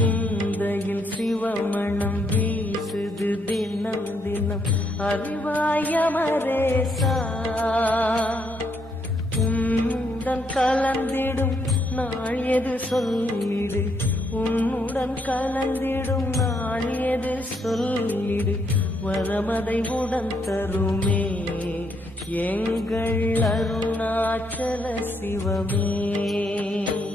சிந்தையில் சிவமணம் வீசுது தினம் தினம் அறிவாயமரேசா உன்னுடன் கலந்திடும் நாள் எது சொல்லிடு உன்னுடன் கலந்திடும் நாள் எது சொல்லிடு வரமதை உடன் தருமே எங்கள் அருணாச்சல சிவமே.